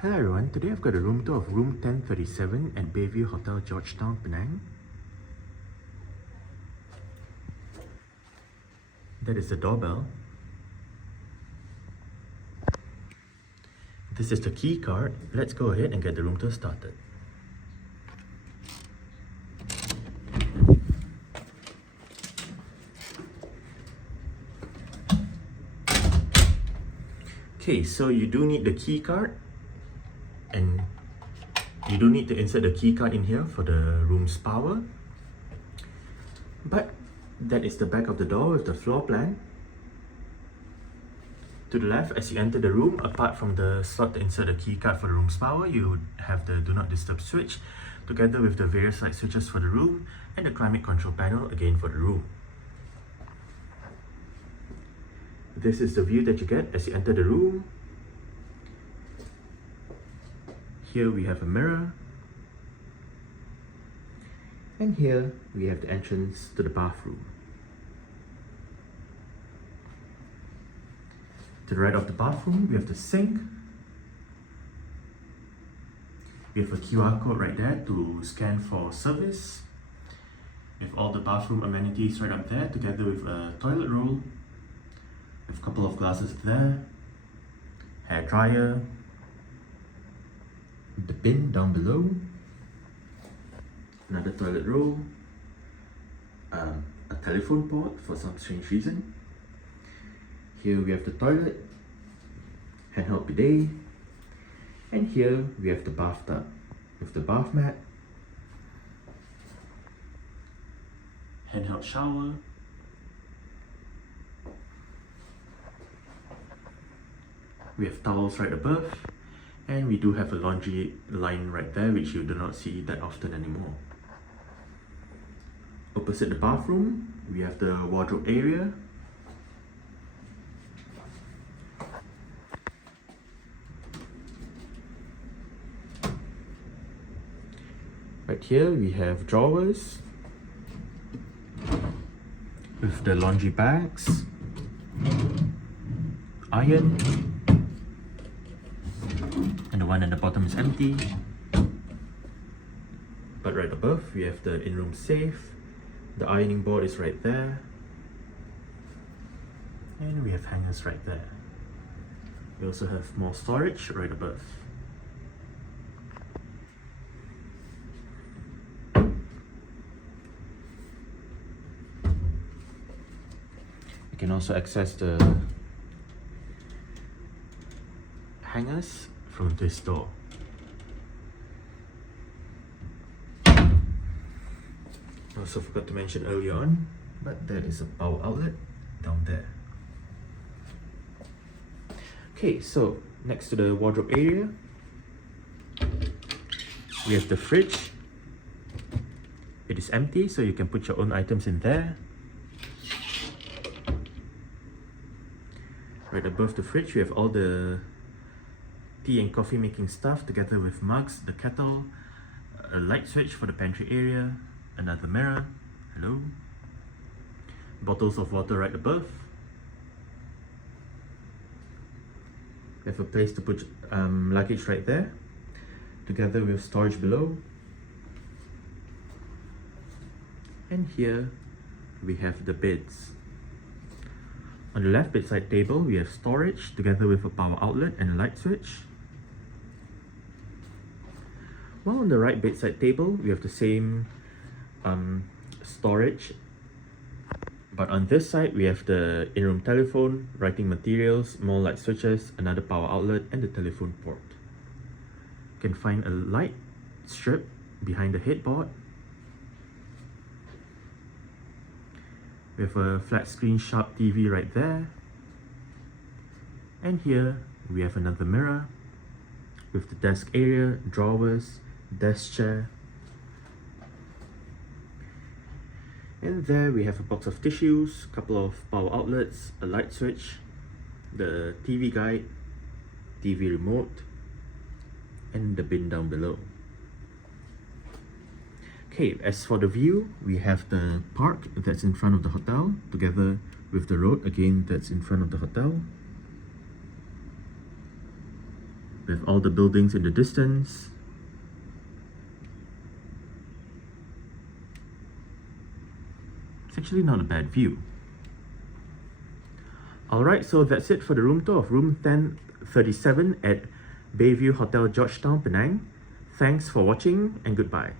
Hello everyone, today I've got a room tour of room 1037 at Bayview Hotel Georgetown Penang. That is the doorbell. This is the key card. Let's go ahead and get the room tour started. Okay, so you do need the key card, and you do need to insert the key card in here for the room's power. But that is the back of the door with the floor plan. To the left, as you enter the room, apart from the slot to insert the key card for the room's power, you have the do not disturb switch, together with the various light switches for the room and the climate control panel again for the room. This is the view that you get as you enter the room. Here we have a mirror. And here we have the entrance to the bathroom. To the right of the bathroom, we have the sink. We have a QR code right there to scan for service. We have all the bathroom amenities right up there, together with a toilet roll. We have a couple of glasses there, hair dryer, the bin down below, another toilet roll, a telephone port for some strange reason. Here we have the toilet, handheld bidet, and here we have the bathtub with the bath mat, handheld shower, we have towels right above, and we do have a laundry line right there, which you do not see that often anymore. Opposite the bathroom, we have the wardrobe area. Right here we have drawers with the laundry bags, iron, and the one at the bottom is empty. But right above we have the in-room safe, the ironing board is right there, and we have hangers right there. We also have more storage right above. You can also access the hangers from this door. I also forgot to mention earlier on, but there is a power outlet down there. Okay, so next to the wardrobe area, we have the fridge. It is empty, so you can put your own items in there. Right above the fridge, we have all the tea and coffee making stuff, together with mugs, the kettle, a light switch for the pantry area, another mirror, hello, bottles of water right above. We have a place to put luggage right there, together with storage below. And here we have the beds. On the left bedside table, we have storage together with a power outlet and a light switch. While on the right bedside table, we have the same storage, but on this side we have the in-room telephone, writing materials, more light switches, another power outlet, and the telephone port. You can find a light strip behind the headboard. We have a flat screen sharp TV right there. And here we have another mirror with the desk area, drawers, desk chair. And there we have a box of tissues, couple of power outlets, a light switch, the TV guide, TV remote, and the bin down below. Okay, as for the view, we have the park that's in front of the hotel, together with the road again that's in front of the hotel. with all the buildings in the distance. It's actually not a bad view. Alright, so that's it for the room tour of room 1037 at Bayview Hotel Georgetown Penang. Thanks for watching and goodbye.